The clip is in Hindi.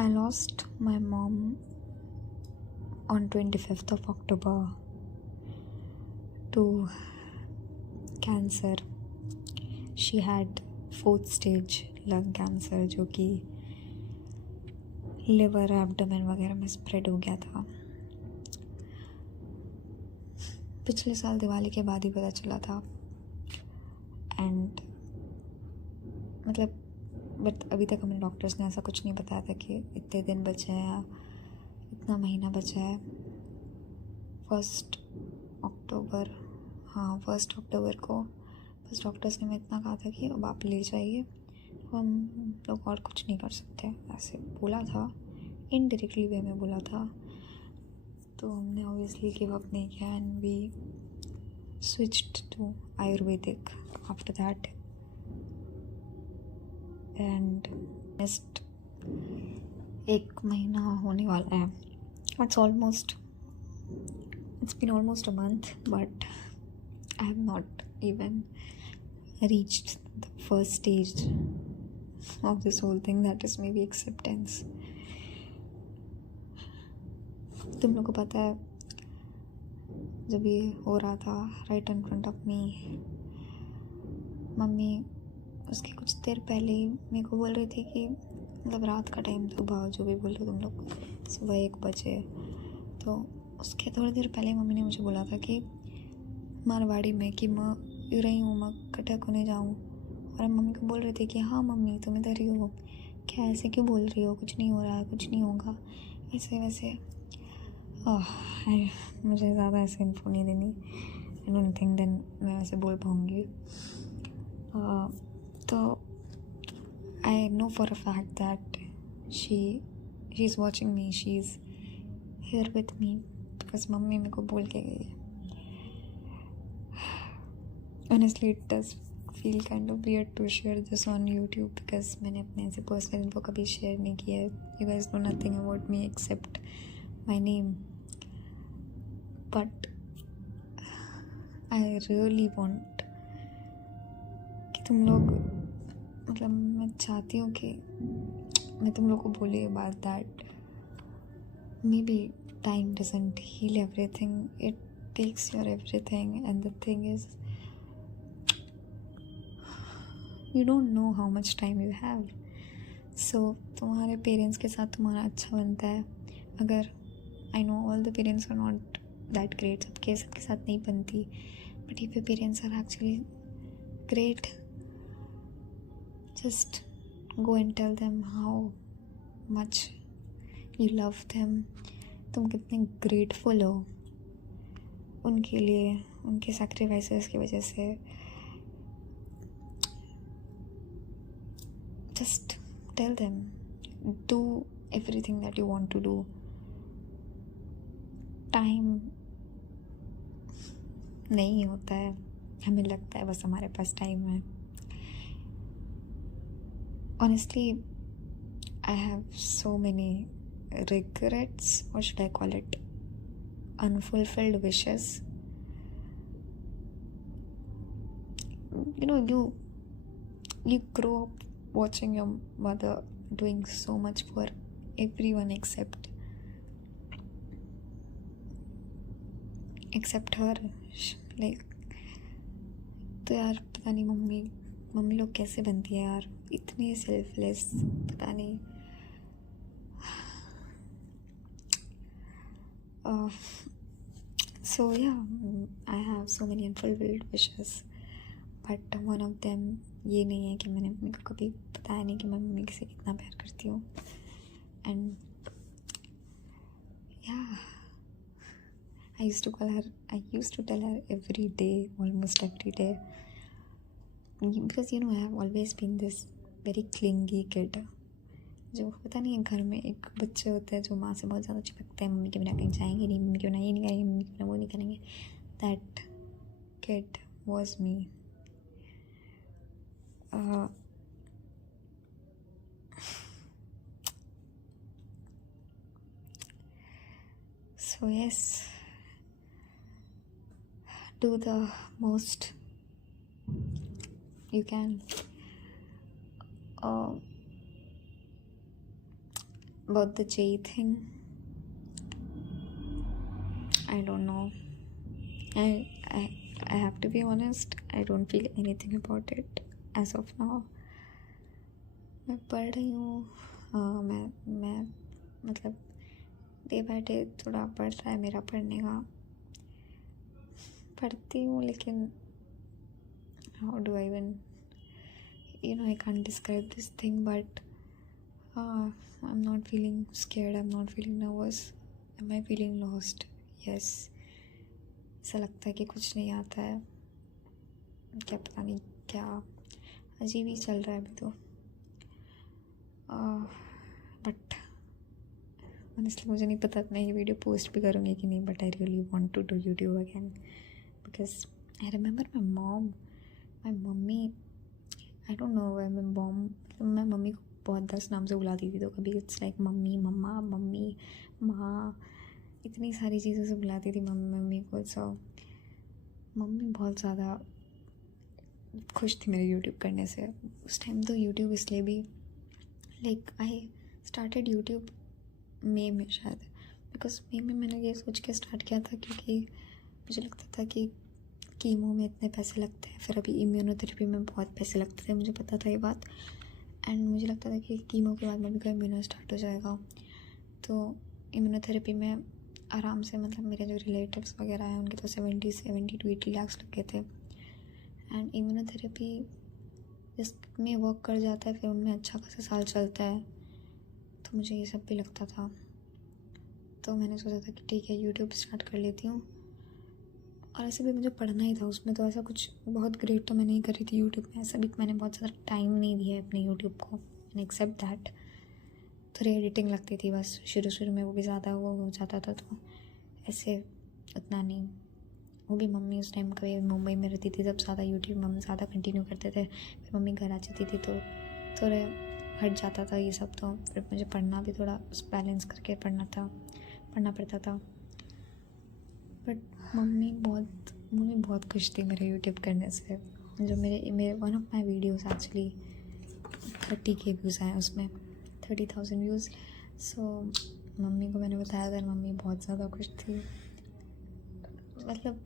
I lost my mom on 25th of October to cancer. She had 4th stage lung cancer जो कि लिवर एब्डोमेन वगैरह में स्प्रेड हो गया था. पिछले साल दिवाली के बाद ही पता चला था. एंड मतलब बट अभी तक हमें डॉक्टर्स ने ऐसा कुछ नहीं बताया था कि इतने दिन बचे हैं या इतना महीना बचा है. 1 अक्टूबर को बस डॉक्टर्स ने हमें इतना कहा था कि अब आप ले जाइए, हम लोग और कुछ नहीं कर सकते. ऐसे बोला था, इनडायरेक्टली वे में बोला था. तो हमने ऑब्वियसली गिव अप नहीं किया and we switched to Ayurvedic after that. And next 1 महीना होने वाला है. It's been almost a month, but I have not even reached the first stage of this whole thing, that is maybe acceptance. तुम लोग को पता है जब ये हो रहा था right in front of me, mummy उसके कुछ देर पहले ही मेरे को बोल रही थी कि मतलब रात का टाइम, सुबह जो भी बोल रहे तुम लोग, सुबह 1 बजे, तो उसके थोड़ी देर पहले मम्मी ने मुझे बोला था कि मारवाड़ी में कि मैं रही हूँ, मैं कटक होने जाऊँ. और मम्मी को बोल रही थी कि हाँ मम्मी तुम इधर ही हो, क्या ऐसे क्यों बोल रही हो, कुछ नहीं हो रहा है, कुछ नहीं होगा, ऐसे वैसे. मुझे ज़्यादा ऐसे इन्फो नहीं देनी. आई डोंट थिंक देन मैं वैसे बोल पाऊँगी. तो I know for a fact that she is watching me, she is here with me, because mummy मेरे को बोल के गई है. Honestly, it does feel kind of weird to share this on YouTube because मैंने अपने ऐसे पर्सनल इन्फो कभी शेयर नहीं किया है. You guys know nothing about me except my name. But I really want कि तुम लोग, मतलब मैं चाहती हूँ कि मैं तुम लोग को बोले ये बात that maybe time doesn't heal everything, it takes your everything, and the thing is you don't know how much time you have. So तुम्हारे पेरेंट्स के साथ तुम्हारा अच्छा बनता है. अगर I know all the parents are not that great, सबके साथ नहीं बनती, but if your parents are actually great, just go and tell them how much you love them. तुम कितने ग्रेटफुल हो उनके लिए, उनके सैक्रिफाइसेस की वजह से. Just tell them, do everything that you want to do. Time नहीं होता है, हमें लगता है बस हमारे पास टाइम है. Honestly, I have so many regrets, or should I call it unfulfilled wishes. You know, you grow up watching your mother doing so much for everyone except her. Like, तो यार पता नहीं मम्मी लोग कैसे बनती है यार, इतनी सेल्फलेस, पता नहीं. So yeah, I have so many unfulfilled wishes, but one of them ये नहीं है कि मैंने मम्मी को कभी बताया नहीं कि मैं मम्मी से कितना प्यार करती हूँ. And yeah, I used to tell her every day, almost every day, because you know I have always been this very clingy kid. जो पता नहीं घर में एक बच्चे होते हैं जो माँ से बहुत ज़्यादा चिपकते हैं, मम्मी के बिना कहीं जाएंगे नहीं, मम्मी के बिना ये नहीं करेंगे, मम्मी के बिना वो नहीं करेंगे. That kid was me. So yes, do the most you can. about the Jay thing, I don't know. I have to be honest, I don't feel anything about it as of now. मैं पढ़ रही हूँ, मैं मतलब डे बाय डे थोड़ा बढ़ रहा है मेरा पढ़ने का, पढ़ती हूँ, लेकिन how do I even, I can't describe this thing, but I'm not feeling scared, I'm not feeling nervous. Am I feeling lost? Yes. ऐसा लगता है कि कुछ नहीं आता है, क्या पता नहीं क्या अजीब ही चल रहा है अभी तो। बट ऑनेस्टली मुझे नहीं पता मैं ये वीडियो पोस्ट भी करूँगी कि नहीं, but I really want to do YouTube again because I remember my mummy, I don't know why मैं मम्मी को बहुत 10 नाम से बुलाती थी, तो कभी it's like mummy, mamma, mummy, माँ, इतनी सारी चीज़ों से बुलाती थी मम्मी को। सो मम्मी बहुत ज़्यादा खुश थी मेरे यूट्यूब करने से उस टाइम। तो यूट्यूब इसलिए भी लाइक आई स्टार्टेड यूट्यूब मई में शायद, बिकॉज मई में मैंने ये सोच के स्टार्ट किया था क्योंकि मुझे लगता था कि कीमो में इतने पैसे लगते हैं, फिर अभी इम्यूनोथेरेपी में बहुत पैसे लगते थे, मुझे पता था ये बात। एंड मुझे लगता था कि कीमो के बाद मम्मी का इम्यूनो स्टार्ट हो जाएगा, तो इम्यूनोथेरेपी में आराम से, मतलब मेरे जो रिलेटिव्स वगैरह हैं उनके तो 70 to 80 लाख लग गए थे। एंड इम्यूनोथेरेपी जिसमें वर्क कर जाता है फिर उनमें अच्छा खासा साल चलता है, तो मुझे ये सब भी लगता था। तो मैंने सोचा था कि ठीक है यूट्यूब स्टार्ट कर लेती हूँ, और ऐसे भी मुझे पढ़ना ही था उसमें, तो ऐसा कुछ बहुत ग्रेट तो मैं नहीं कर रही थी यूट्यूब में, ऐसा भी मैंने बहुत ज़्यादा टाइम नहीं दिया है अपने यूट्यूब को, एंड एक्सेप्ट दैट। थोड़ी एडिटिंग लगती थी बस शुरू में, वो भी ज़्यादा वो हो जाता था, तो ऐसे उतना नहीं। वो भी मम्मी उस टाइम कभी मुंबई में रहती थी, तब ज़्यादा यूट्यूब मम्मी ज़्यादा कंटिन्यू करते थे, फिर मम्मी घर आ जाती थी तो थोड़े हट जाता था ये सब। तो फिर मुझे पढ़ना भी थोड़ा बैलेंस करके पढ़ना पड़ता था। बट मम्मी बहुत खुश थी मेरे यूट्यूब करने से। जो मेरे one of my videos actually 30K views आए उसमें, 30,000 व्यूज़। सो मम्मी को मैंने बताया था, मम्मी बहुत ज़्यादा खुश थी। मतलब